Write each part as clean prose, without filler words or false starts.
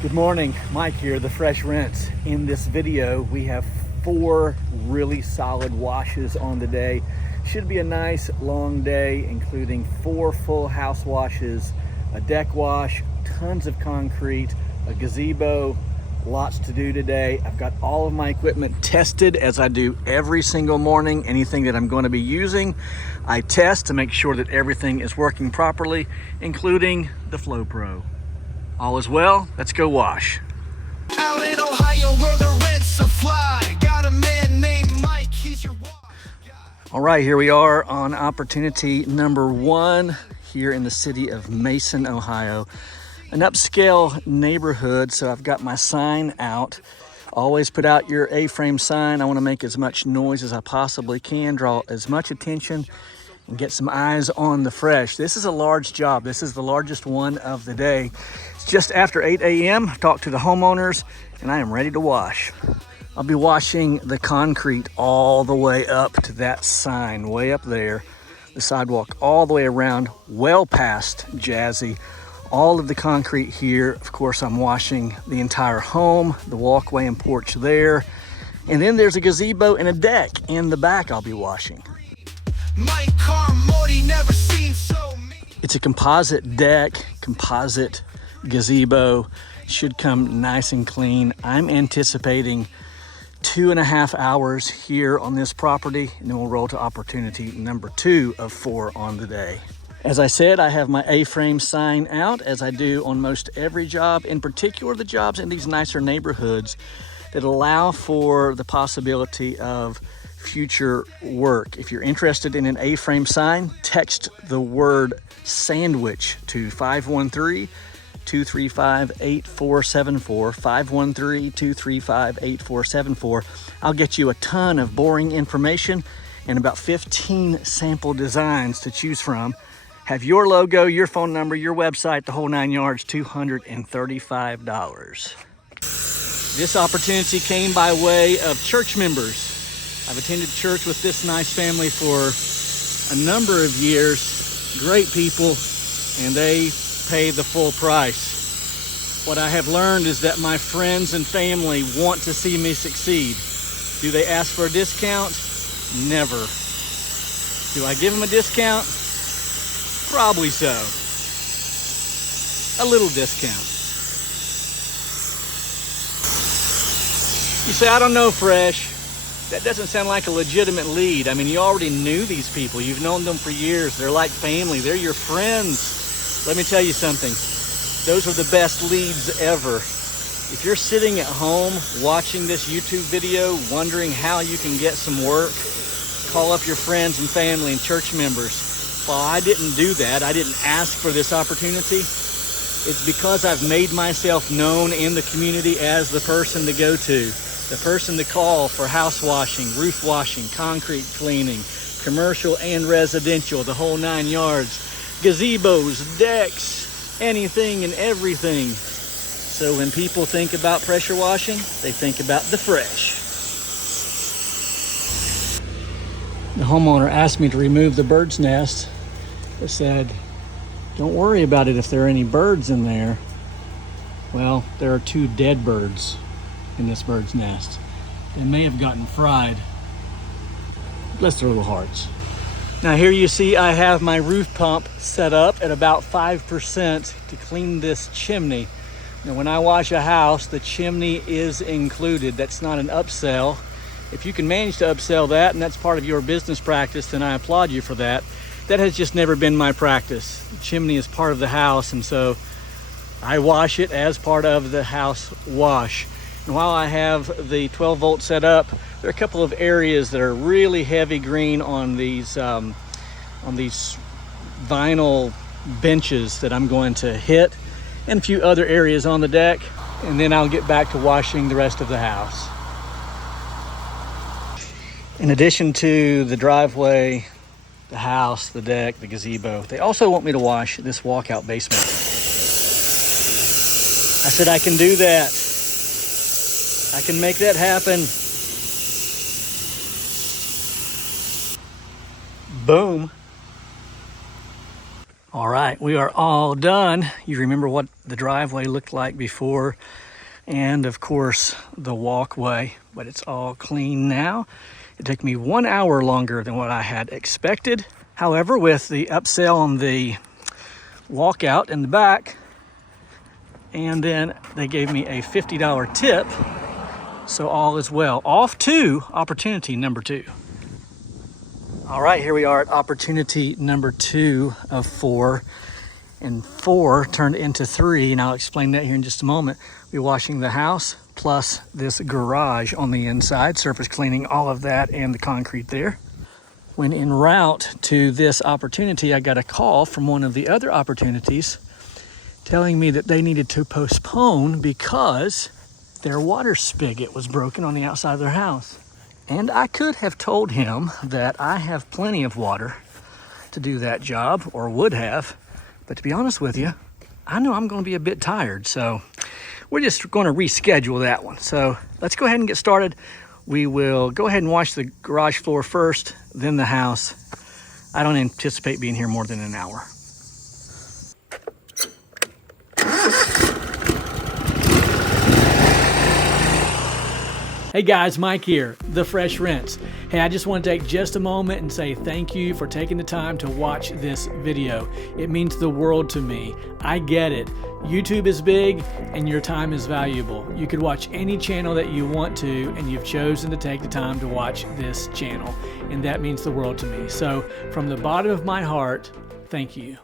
Good morning, Mike here, the Fresh Rinse. In this video, we have 4 really solid washes on the day. Should be a nice long day, including 4 full house washes, a deck wash, tons of concrete, a gazebo, lots to do today. I've got all of my equipment tested as I do every single morning. Anything that I'm going to be using, I test to make sure that everything is working properly, including the Flow Pro. All is well, let's go wash. Out in Ohio where the rents are fly. Got a man named Mike, he's your wash guy. All right, here we are on opportunity number 1 here in the city of Mason, Ohio. An upscale neighborhood, so I've got my sign out. Always put out your A-frame sign. I want to make as much noise as I possibly can, draw as much attention, and get some eyes on the fresh. This is a large job. This is the largest one of the day. It's just after 8 a.m. Talked to the homeowners, and I am ready to wash. I'll be washing the concrete all the way up to that sign, way up there. The sidewalk all the way around, well past Jazzy. All of the concrete here. Of course, I'm washing the entire home, the walkway and porch there. And then there's a gazebo and a deck in the back I'll be washing. Mike Carmody never seen so mean. It's a composite deck, composite gazebo. Should come nice and clean. I'm anticipating 2.5 hours here on this property, and then we'll roll to opportunity number 2 of 4 on the day. As I said, I have my A-frame sign out, as I do on most every job, in particular the jobs in these nicer neighborhoods that allow for the possibility of future work. If you're interested in an A-frame sign, text the word sandwich to 513-235-8474, 513-235-8474. I'll get you a ton of boring information and about 15 sample designs to choose from. Have your logo, your phone number, your website, the whole 9 yards, $235. This opportunity came by way of church members. I've attended church with this nice family for a number of years. Great people, and they pay the full price. What I have learned is that my friends and family want to see me succeed. Do they ask for a discount? Never. Do I give them a discount? Probably so. A little discount. You say, I don't know, Fresh. That doesn't sound like a legitimate lead. I mean, you already knew these people. You've known them for years. They're like family. They're your friends. Let me tell you something. Those are the best leads ever. If you're sitting at home watching this YouTube video, wondering how you can get some work, call up your friends and family and church members. Well, I didn't do that. I didn't ask for this opportunity. It's because I've made myself known in the community as the person to go to. The person to call for house washing, roof washing, concrete cleaning, commercial and residential, the whole 9 yards, gazebos, decks, anything and everything. So when people think about pressure washing, they think about the fresh. The homeowner asked me to remove the bird's nest. I said, don't worry about it if there are any birds in there. Well, there are 2 dead birds in this bird's nest. They may have gotten fried. Bless their little hearts. Now here you see I have my roof pump set up at about 5% to clean this chimney. Now when I wash a house, the chimney is included. That's not an upsell. If you can manage to upsell that and that's part of your business practice, then I applaud you for that. That has just never been my practice. The chimney is part of the house, and so I wash it as part of the house wash. And while I have the 12 volt set up, there are a couple of areas that are really heavy green on these vinyl benches that I'm going to hit, and a few other areas on the deck, and then I'll get back to washing the rest of the house. In addition to the driveway, the house, the deck, the gazebo, they also want me to wash this walkout basement. I said I can do that. I can make that happen. Boom. All right, we are all done. You remember what the driveway looked like before, and of course the walkway, but it's all clean now. It took me 1 hour longer than what I had expected. However, with the upsell on the walkout in the back, and then they gave me a $50 tip, so all is well. Off to opportunity number 2. All right, here we are at opportunity number 2 of 4, and 4 turned into 3, and I'll explain that here in just a moment. We're washing the house plus this garage on the inside, surface cleaning all of that and the concrete there. When en route to this opportunity, I got a call from one of the other opportunities telling me that they needed to postpone because their water spigot was broken on the outside of their house. And I could have told him that I have plenty of water to do that job, or would have, but to be honest with you, I know I'm going to be a bit tired, so we're just going to reschedule that one. So let's go ahead and get started. We will go ahead and wash the garage floor first, then the house. I don't anticipate being here more than an hour. Hey guys, Mike here, The Fresh Rinse. Hey, I just want to take just a moment and say thank you for taking the time to watch this video. It means the world to me. I get it. YouTube is big and your time is valuable. You could watch any channel that you want to, and you've chosen to take the time to watch this channel, and that means the world to me. So from the bottom of my heart, thank you.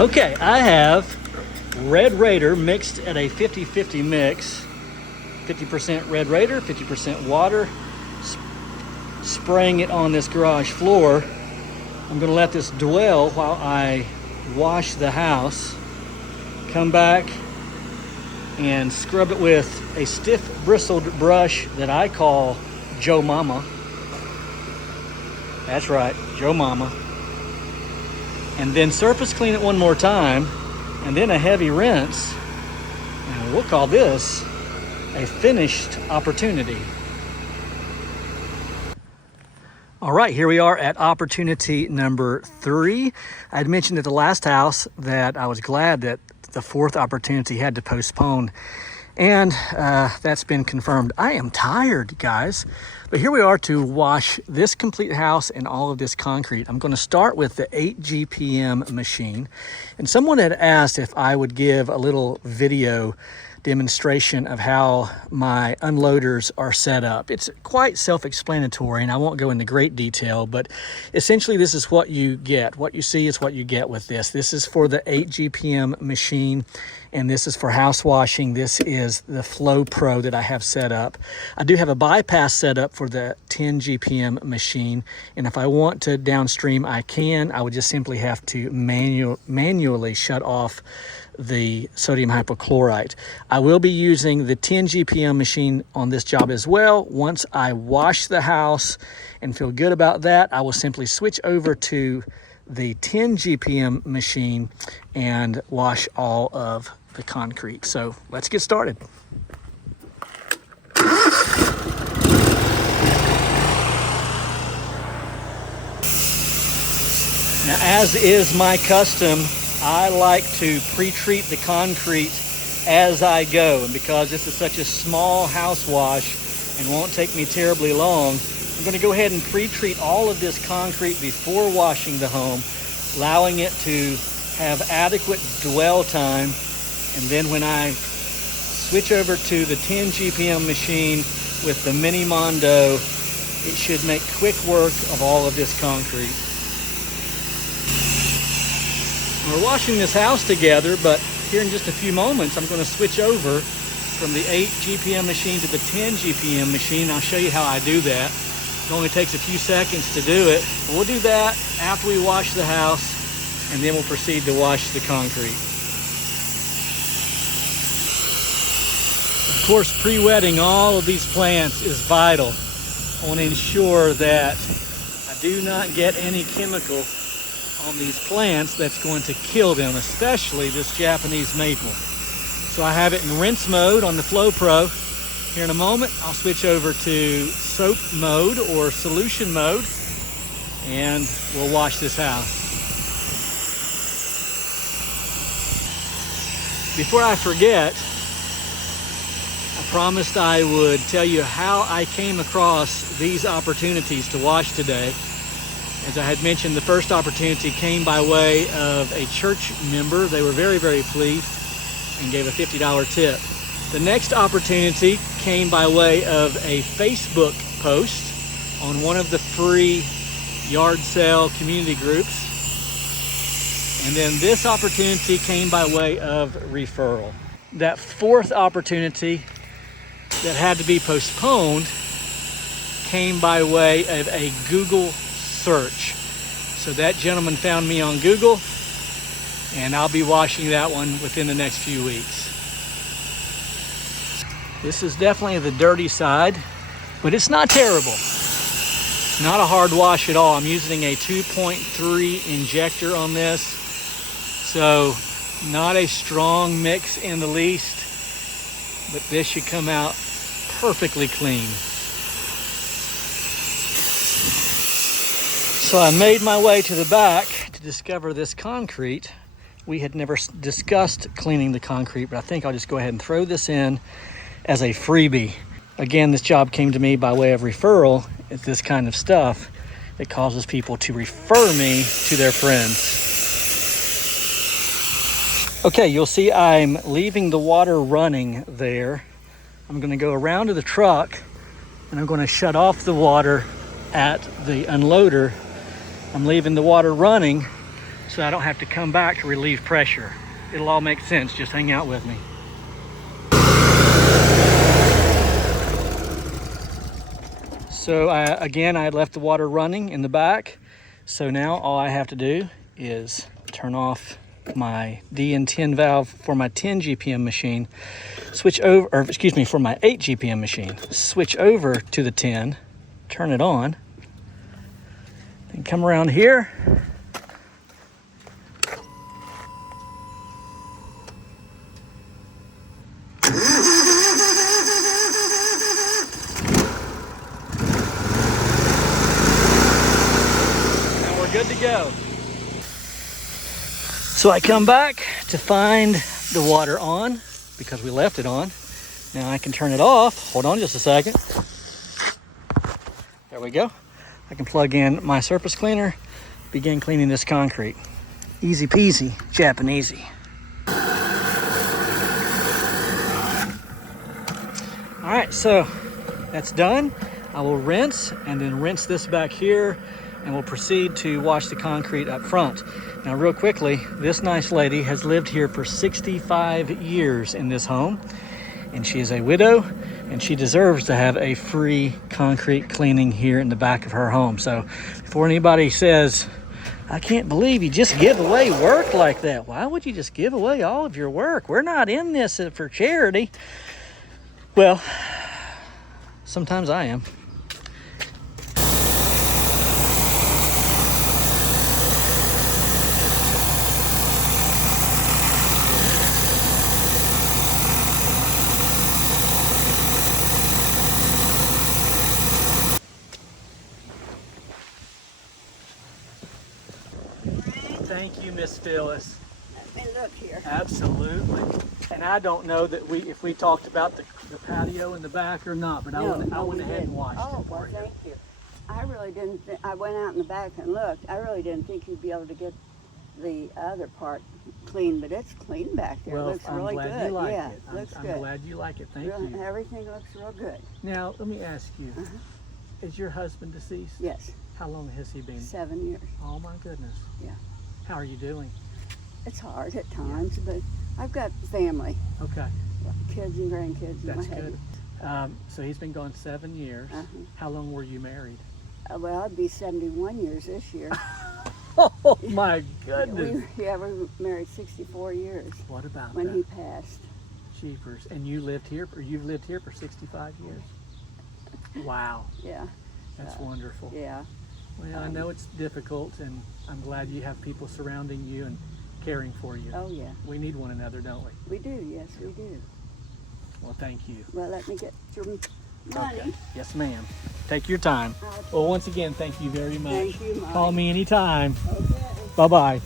Okay, I have Red Raider mixed at a 50-50 mix. 50% Red Raider, 50% water. Spraying it on this garage floor. I'm gonna let this dwell while I wash the house. Come back and scrub it with a stiff bristled brush that I call Joe Mama. That's right, Joe Mama. And then surface clean it one more time, and then a heavy rinse, and we'll call this a finished opportunity. All right, here we are at opportunity number 3. I had mentioned at the last house that I was glad that the 4th opportunity had to postpone, and that's been confirmed. I am tired, guys. But here we are to wash this complete house and all of this concrete. I'm going to start with the 8 GPM machine. And someone had asked if I would give a little video demonstration of how my unloaders are set up. It's quite self-explanatory, and I won't go into great detail, but essentially this is what you get. What you see is what you get with this. This is for the 8 GPM machine, and this is for house washing. This is the Flow Pro that I have set up. I do have a bypass set up for the 10 GPM machine, and if I want to downstream, I can. I would just simply have to manually shut off the sodium hypochlorite. I will be using the 10 GPM machine on this job as well. Once I wash the house and feel good about that, I will simply switch over to the 10 GPM machine and wash all of the concrete. So let's get started. Now, as is my custom, I like to pre-treat the concrete as I go, and because this is such a small house wash and won't take me terribly long, I'm going to go ahead and pre-treat all of this concrete before washing the home, allowing it to have adequate dwell time. And then when I switch over to the 10 GPM machine with the Mini Mondo, it should make quick work of all of this concrete. We're washing this house together, but here in just a few moments, I'm going to switch over from the 8 GPM machine to the 10 GPM machine. I'll show you how I do that. It only takes a few seconds to do it. We'll do that after we wash the house. and then we'll proceed to wash the concrete. Of course, pre-wetting all of these plants is vital. I want to ensure that I do not get any chemical on these plants that's going to kill them, especially this Japanese maple. So I have it in rinse mode on the Flow Pro. Here in a moment, I'll switch over to soap mode or solution mode, and we'll wash this house. Before I forget, I promised I would tell you how I came across these opportunities to wash today. As I had mentioned, the first opportunity came by way of a church member. They were very, very pleased and gave a $50 tip. The next opportunity came by way of a Facebook post on one of the free yard sale community groups. And then this opportunity came by way of referral. That fourth opportunity that had to be postponed came by way of a Google search. So that gentleman found me on Google, and I'll be washing that one within the next few weeks. This is definitely the dirty side, but it's not terrible. It's not a hard wash at all. I'm using a 2.3 injector on this, so not a strong mix in the least, but this should come out perfectly clean. So I made my way to the back to discover this concrete. We had never discussed cleaning the concrete, but I think I'll just go ahead and throw this in as a freebie. Again, this job came to me by way of referral. It's this kind of stuff that causes people to refer me to their friends. Okay, you'll see I'm leaving the water running there. I'm going to go around to the truck and I'm going to shut off the water at the unloader. I'm leaving the water running so I don't have to come back to relieve pressure. It'll all make sense. Just hang out with me. So I had left the water running in the back. So now all I have to do is turn off my DN10 valve for my 10 GPM machine, for my 8 GPM machine, switch over to the 10, turn it on, then come around here, and we're good to go. So I come back to find the water on because we left it on. Now I can turn it off. Hold on just a second. There we go. I can plug in my surface cleaner, begin cleaning this concrete. Easy peasy, Japanesey. All right, so that's done. I will rinse and then rinse this back here, and we'll proceed to wash the concrete up front. Now, real quickly, this nice lady has lived here for 65 years in this home, and she is a widow, and she deserves to have a free concrete cleaning here in the back of her home. So before anybody says, I can't believe you just give away work like that. Why would you just give away all of your work? We're not in this for charity. Well, sometimes I am. Thank you, Miss Phyllis. Let me look here. Absolutely. And I don't know that if we talked about the patio in the back or not, but I went ahead and watched Oh, it well, for you. thank you. I really didn't. I went out in the back and looked. I really didn't think you'd be able to get the other part clean, but it's clean back there. Well, it looks I'm really glad good. you like Yeah, it. looks I'm good. glad you like it. Thank Really, you. everything looks real good. Now, let me ask you, is your husband deceased? Yes, How long has he been? 7 years. Oh my goodness. Yeah. How are you doing? It's hard at times, but I've got family, Okay, kids and grandkids in my that's head. good. So he's been gone 7 years. Uh-huh. How long were you married? Well, I'd be 71 years this year. Oh my goodness. We were married 64 years What about when that? he passed. Jeepers. And you lived here, or you've lived here for 65 years. Wow. Yeah, That's wonderful. yeah. Well, I know it's difficult, and I'm glad you have people surrounding you and caring for you. Oh, yeah. We need one another, don't we? We do, yes, we do. Well, thank you. Well, let me get some money. Okay. Yes, ma'am. Take your time. I'll- Well, once again, thank you very much. Thank you, Mike. Call me anytime. Okay. Bye-bye.